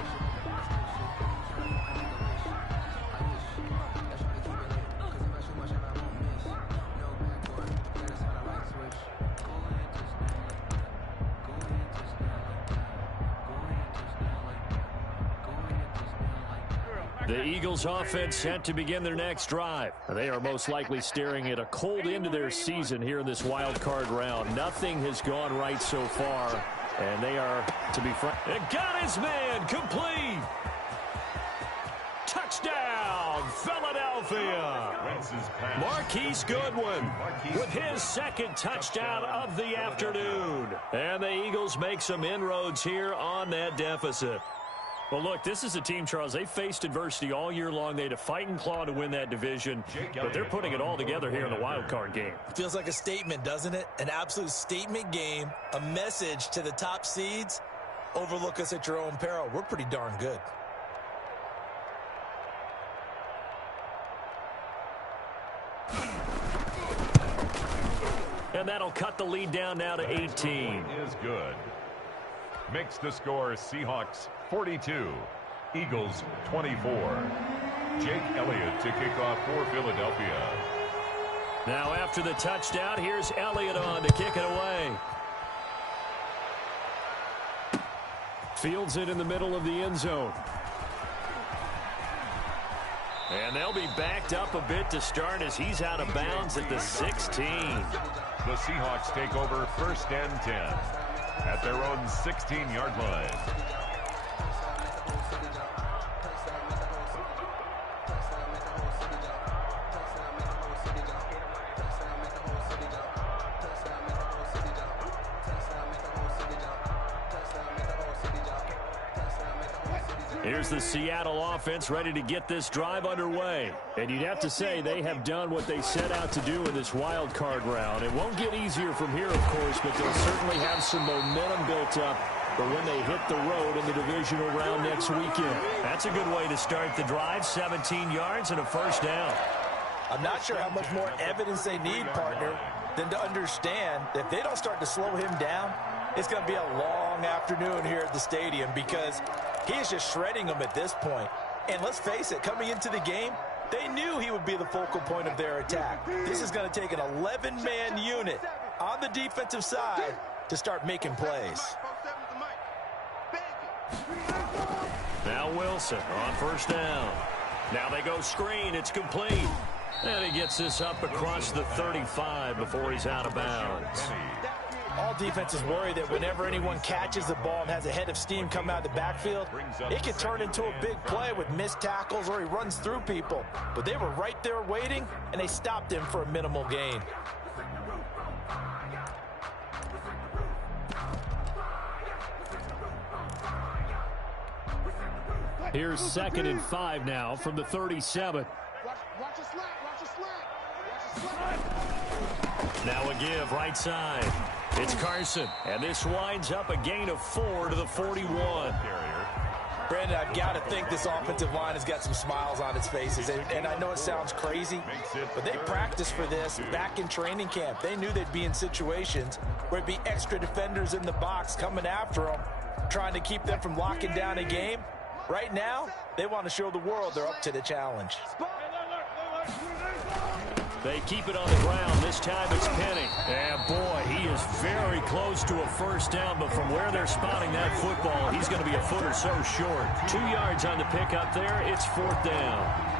The Eagles offense set to begin their next drive. They are most likely staring at a cold end to their season here in this wild card round. Nothing has gone right so far, and they are, to be frank, and got his man complete. Touchdown, Philadelphia. Marquise Goodwin with his 2nd touchdown of the afternoon. And the Eagles make some inroads here on that deficit. Well, look, this is a team, Charles. They faced adversity all year long. They had to fight and claw to win that division, but they're putting it all together here in the wild card game. Feels like a statement, doesn't it? An absolute statement game, a message to the top seeds. Overlook us at your own peril. We're pretty darn good. And that'll cut the lead down now to 18. Is good. Makes the score Seahawks 42, Eagles 24. Jake Elliott to kick off for Philadelphia. Now after the touchdown, here's Elliott on to kick it away. Fields it in the middle of the end zone. And they'll be backed up a bit to start as he's out of bounds at the 16. The Seahawks take over 1st and 10 at their own 16-yard line. Here's the Seattle offense ready to get this drive underway. And you'd have to say they have done what they set out to do in this wild card round. It won't get easier from here, of course, but they'll certainly have some momentum built up for when they hit the road in the divisional round next weekend. That's a good way to start the drive, 17 yards and a first down. I'm not sure how much more evidence they need, partner, than to understand that if they don't start to slow him down, it's going to be a long afternoon here at the stadium because he is just shredding them at this point. And let's face it, coming into the game, they knew he would be the focal point of their attack. This is going to take an 11-man unit on the defensive side to start making plays. Now Wilson on first down. Now they go screen. It's complete. And he gets this up across the 35 before he's out of bounds. All defenses worry that whenever anyone catches the ball and has a head of steam come out of the backfield, it can turn into a big play with missed tackles or he runs through people. But they were right there waiting, and they stopped him for a minimal gain. Here's 2nd and 5 now from the 37. Watch a slant, watch a slant, watch a slant. Now a give right side. It's Carson, and this winds up a gain of 4 to the 41. Brandon, I've got to think this offensive line has got some smiles on its faces. And I know it sounds crazy, but they practiced for this back in training camp. They knew they'd be in situations where it'd be extra defenders in the box coming after them, trying to keep them from locking down a game. Right now, they want to show the world they're up to the challenge. They keep it on the ground. This time it's Penny. And boy, he is very close to a first down, but from where they're spotting that football, he's going to be a foot or so short. 2 yards on the pickup there. It's 4th down.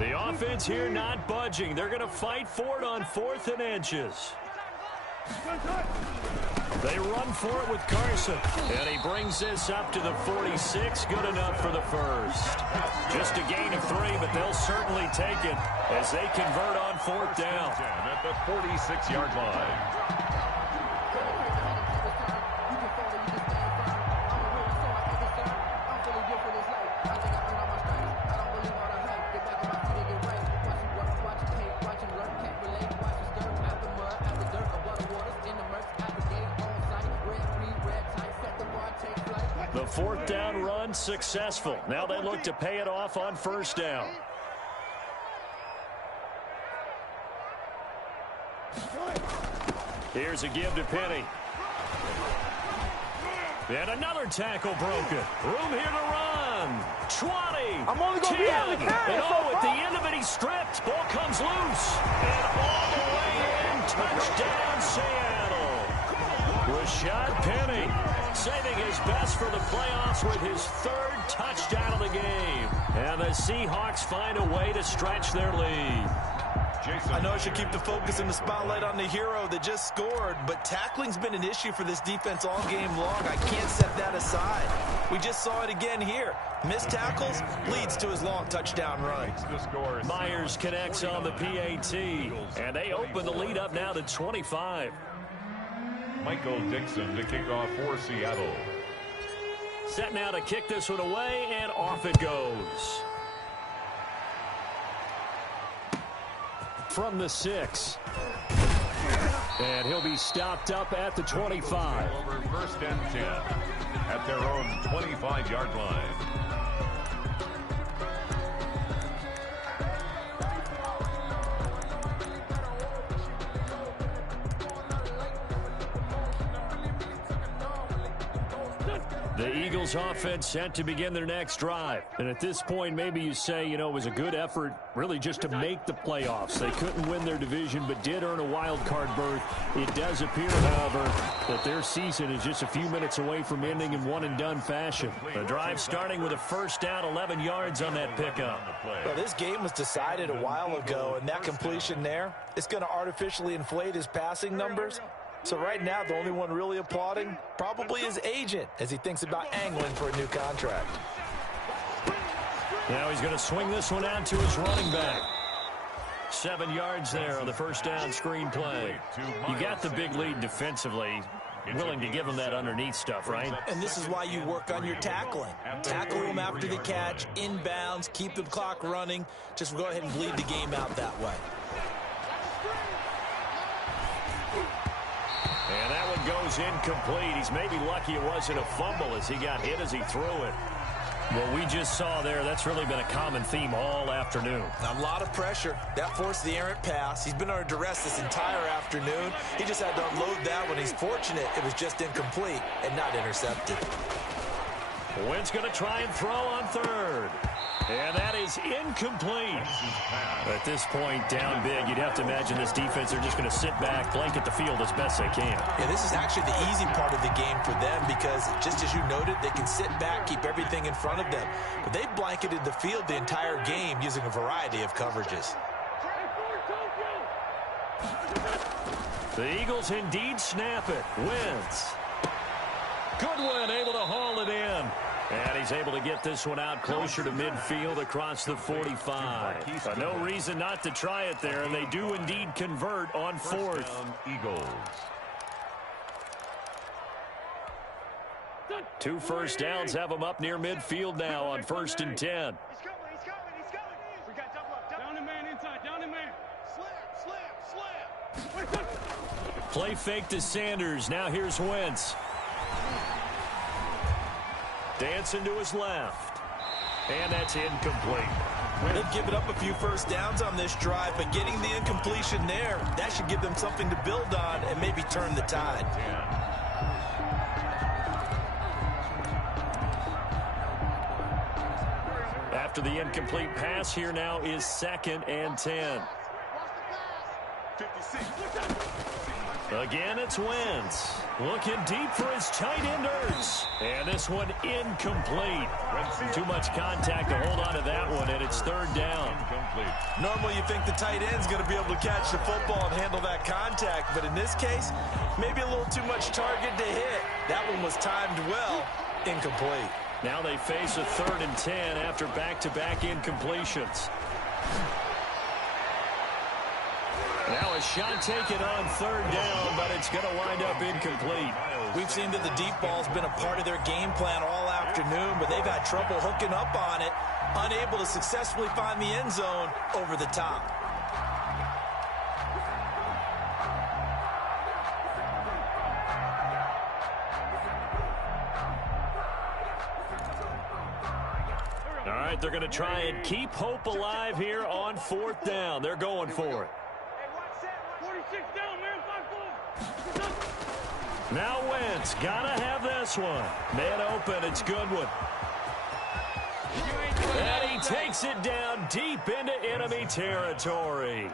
The offense here not budging. They're going to fight for it on 4th and inches. They run for it with Carson, and he brings this up to the 46. Good enough for the first. Just a gain of 3, but they'll certainly take it as they convert on 4th down. At the 46-yard line. The 4th down run successful. Now they look to pay it off on first down. Here's a give to Penny. And another tackle broken. Room here to run. 20. I'm only going to be able to carry it. And at the end of it, he's stripped. Ball comes loose. And all the way in. Touchdown, Seattle. Rashad Penny saving his best for the playoffs with his 3rd touchdown of the game. And the Seahawks find a way to stretch their lead. I know I should keep the focus and the spotlight on the hero that just scored, but tackling's been an issue for this defense all game long. I can't set that aside. We just saw it again here. Missed tackles leads to his long touchdown run. Myers connects on the PAT, and they open the lead up now to 25. Michael Dixon to kick off for Seattle. Set now to kick this one away, and off it goes. From the 6. And he'll be stopped up at the 25. Over 1st and 10 at their own 25-yard line. The Eagles offense set to begin their next drive. And at this point, maybe you say, you know, it was a good effort really just to make the playoffs. They couldn't win their division, but did earn a wild card berth. It does appear, however, that their season is just a few minutes away from ending in one-and-done fashion. The drive starting with a first down, 11 yards on that pickup. Well, this game was decided a while ago, and that completion there, it's going to artificially inflate his passing numbers. So right now, the only one really applauding probably his agent as he thinks about angling for a new contract. Now he's going to swing this one out to his running back. 7 yards there on the first down screen play. You got the big lead defensively. Willing to give him that underneath stuff, right? And this is why you work on your tackling. Tackle him after the catch, inbounds, keep the clock running. Just go ahead and bleed the game out that way. And that one goes incomplete. He's maybe lucky it wasn't a fumble as he got hit as he threw it. What we just saw there, that's really been a common theme all afternoon. A lot of pressure. That forced the errant pass. He's been under duress this entire afternoon. He just had to unload that one. He's fortunate it was just incomplete and not intercepted. Wentz going to try and throw on third. And that is incomplete. At this point, down big, you'd have to imagine this defense, they're just going to sit back, blanket the field as best they can. Yeah, this is actually the easy part of the game for them because, just as you noted, they can sit back, keep everything in front of them. But they blanketed the field the entire game using a variety of coverages. The Eagles indeed snap it. Wentz. Goodwin able to haul it in. And he's able to get this one out closer to midfield across the 45. No reason not to try it there, and they do indeed convert on fourth. Eagles. 2 first downs have them up near midfield now on 1st and 10. He's coming. We got double up. Down the man inside. Down the man. Slip. Play fake to Sanders. Now here's Wentz. Dancing to his left. And that's incomplete. They've given up a few first downs on this drive, but getting the incompletion there, that should give them something to build on and maybe turn the tide. After the incomplete pass, here now is 2nd and 10. 56. Again, it's Wentz. Looking deep for his tight end Ertz. And this one incomplete. Too much contact to hold on to that one, and it's 3rd down. Normally you think the tight end's going to be able to catch the football and handle that contact, but in this case, maybe a little too much target to hit. That one was timed well. Incomplete. Now they face a 3rd and 10 after back-to-back incompletions. Now a shot taken on 3rd down, but it's going to wind up incomplete. We've seen that the deep ball's been a part of their game plan all afternoon, but they've had trouble hooking up on it, unable to successfully find the end zone over the top. All right, they're going to try and keep hope alive here on 4th down. They're going for it. Now Wentz, gotta have this one. Man open, it's Goodwin. And he takes it down deep into enemy territory.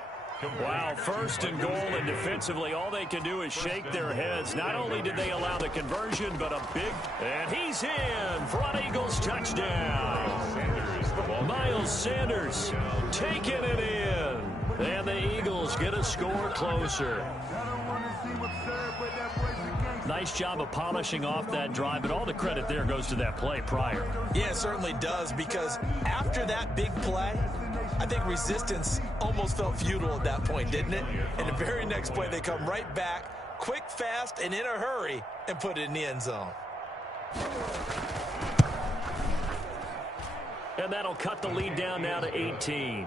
Wow, 1st and goal, and defensively all they can do is shake their heads. Not only did they allow the conversion, but a big, and he's in for an Eagles touchdown. Miles Sanders taking it in. And the Eagles get a score closer. Nice job of polishing off that drive, but all the credit there goes to that play prior. Yeah, it certainly does, because after that big play, I think resistance almost felt futile at that point, didn't it? And the very next play, they come right back, quick, fast, and in a hurry, and put it in the end zone. And that'll cut the lead down now to 18.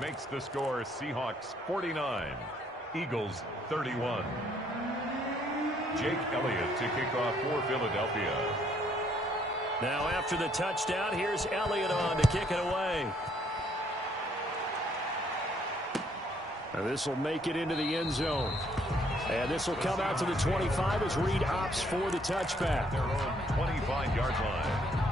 Makes the score Seahawks 49, Eagles 31. Jake Elliott to kick off for Philadelphia. Now after the touchdown, here's Elliott on to kick it away. And this will make it into the end zone. And this will come out to the 25 as Reed opts for the touchback. Their own 25-yard line.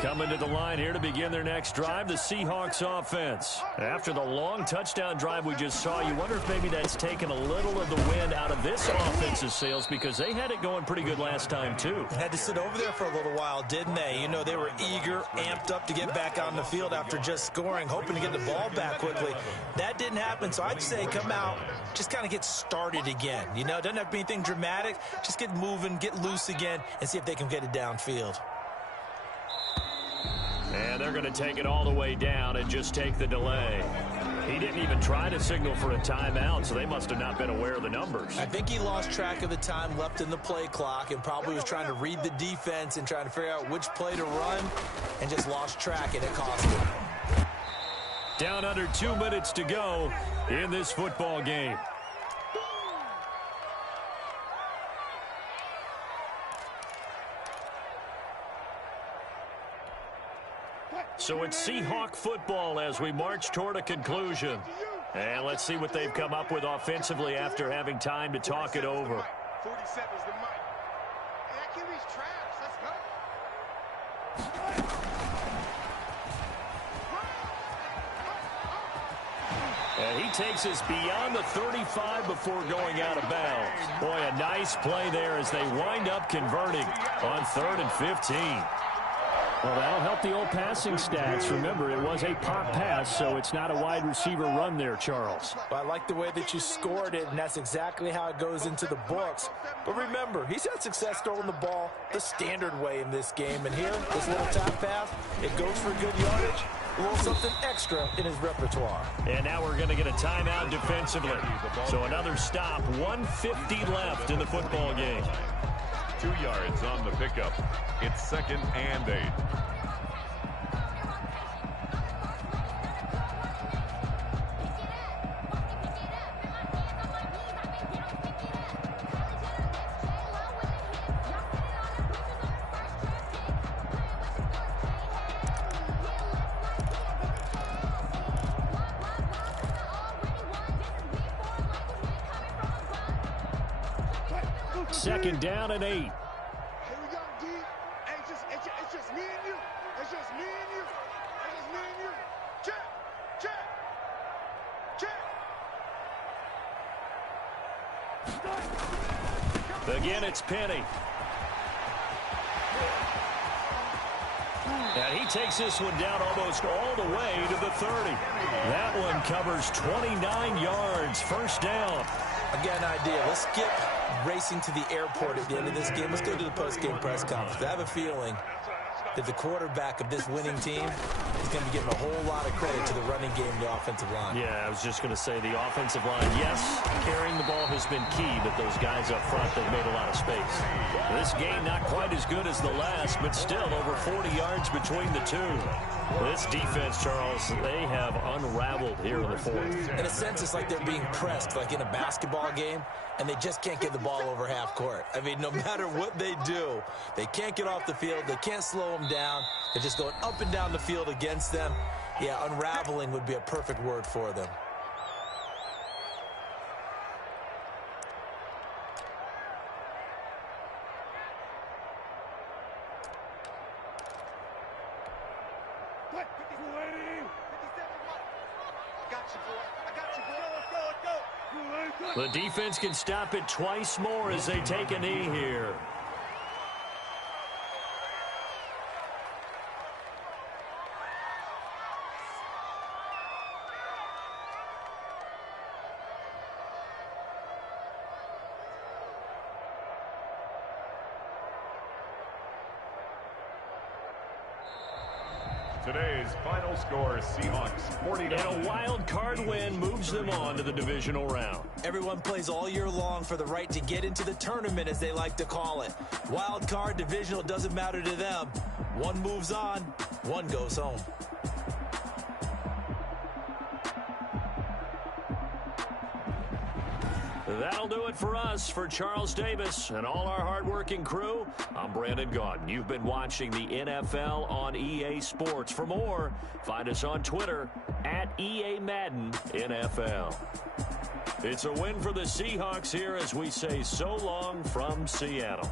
Coming to the line here to begin their next drive, the Seahawks offense. After the long touchdown drive we just saw, you wonder if maybe that's taken a little of the wind out of this offense's sails, because they had it going pretty good last time too. Had to sit over there for a little while, didn't they? You know, they were eager, amped up to get back on the field after just scoring, hoping to get the ball back quickly. That didn't happen, so I'd say come out, just kind of get started again. You know, it doesn't have to be anything dramatic. Just get moving, get loose again, and see if they can get it downfield. And they're going to take it all the way down and just take the delay. He didn't even try to signal for a timeout, so they must have not been aware of the numbers. I think he lost track of the time left in the play clock and probably was trying to read the defense and trying to figure out which play to run, and just lost track, and it cost him. Down under 2 minutes to go in this football game. So it's Seahawk football as we march toward a conclusion. And let's see what they've come up with offensively after having time to talk it over. 47's the mic. And that QB's trash. Let's go. And he takes us beyond the 35 before going out of bounds. Boy, a nice play there as they wind up converting on 3rd and 15. Well, that'll help the old passing stats. Remember, it was a pop pass, so it's not a wide receiver run there, Charles. Well, I like the way that you scored it, and that's exactly how it goes into the books. But remember, he's had success throwing the ball the standard way in this game. And here, this little top pass, it goes for good yardage, a little something extra in his repertoire. And now we're going to get a timeout defensively. So another stop, 1:50 left in the football game. 2 yards on the pickup. It's 2nd and 8. Second down and 8. Here we go, D. Hey, it's just me and you. It's just me and you. It's just me and you. Check. Check. Check. Again, it's Penny. And he takes this one down almost all the way to the 30. That one covers 29 yards. First down. Again, idea. Let's skip racing to the airport at the end of this game. Let's go to the post-game press conference. I have a feeling that the quarterback of this winning team is going to be getting a whole lot of credit to the running game and the offensive line. Yeah, I was just going to say the offensive line, yes, carrying the ball has been key, but those guys up front, they've made a lot of space. This game not quite as good as the last, but still over 40 yards between the two. This defense, Charles, they have unraveled here in the fourth. In a sense, it's like they're being pressed, like in a basketball game, and they just can't get the ball over half court. I mean, no matter what they do, they can't get off the field. They can't slow them down. They're just going up and down the field against them. Yeah, unraveling would be a perfect word for them. The defense can stop it twice more as they take a knee here. Today's final score, Seahawks 49. And a wild card win moves them on to the divisional round. Everyone plays all year long for the right to get into the tournament, as they like to call it. Wild card, divisional, doesn't matter to them. One moves on, one goes home. That'll do it for us. For Charles Davis and all our hardworking crew, I'm Brandon Gaudin. You've been watching the NFL on EA Sports. For more, find us on Twitter at EA Madden NFL. It's a win for the Seahawks here as we say so long from Seattle.